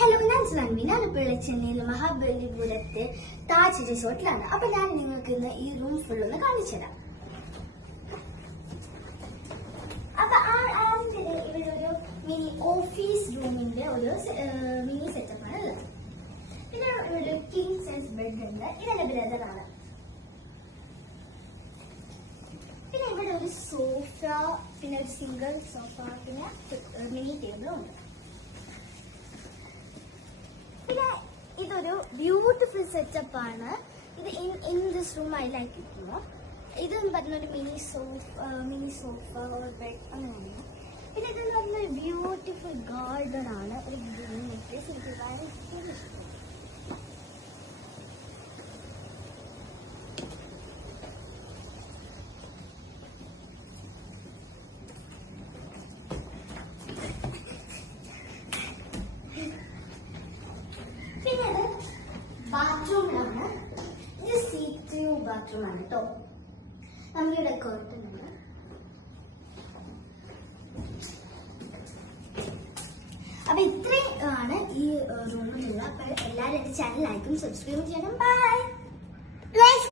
Hello, ഞാൻ സ്വാൻവി. ഞാനിപ്പോൾ ചെന്നൈയിൽ മഹാബലിപുരത്തെ താജ് റിസോർട്ടിലാണ്. അപ്പൊ ഞാൻ നിങ്ങൾക്ക് ഇന്ന് ഈ റൂം ഫുൾ ഒന്ന് കാണിച്ചു തരാം. അപ്പൊ ഇവിടെ ഒരു മിനി ഓഫീസ് റൂമിന്റെ ഒരു മിനി സെറ്റപ്പ് ആണ് ഉള്ളത്. പിന്നെ ഒരു കിങ് സൈസ് ബെഡ് ഉണ്ട്. ഇതെന്റെ ബ്രദറാണ്. പിന്നെ ഇവിടെ ഒരു സോഫ, പിന്നെ ഒരു സിംഗിൾ സോഫ, പിന്നെ മിനി ടേബിളും ഉണ്ട്. പിന്നെ ഇതൊരു ബ്യൂട്ടിഫുൾ സെറ്റപ്പ് ആണ്. ഇത് in this room I like it. ഇതെന്ന് പറഞ്ഞ ഒരു മിനി സോഫ ബെഡ് അങ്ങനെയാണ്. പിന്നെ ഇതെന്ന് പറഞ്ഞ ഒരു ബ്യൂട്ടിഫുൾ ഗാർഡൻ ആണ്. ഒരു ഗ്രീൻ പ്ലേസ് എനിക്ക് വളരെ ഇഷ്ടപ്പെട്ടു. പിന്നെ ഇത് ബാത്റൂമിലാണ്. ഇത് സീ ബാത്റൂമാണ് കേട്ടോ. നമ്മളിവിടെ കേർട്ടൻ ആണ്. അപ്പൊ ഇത്രയും ആണ് ഈ റൂമിലുള്ള. അപ്പൊ എല്ലാവരും എന്റെ ചാനൽ ലൈക്കും സബ്സ്ക്രൈബും ചെയ്യണം. ബൈ.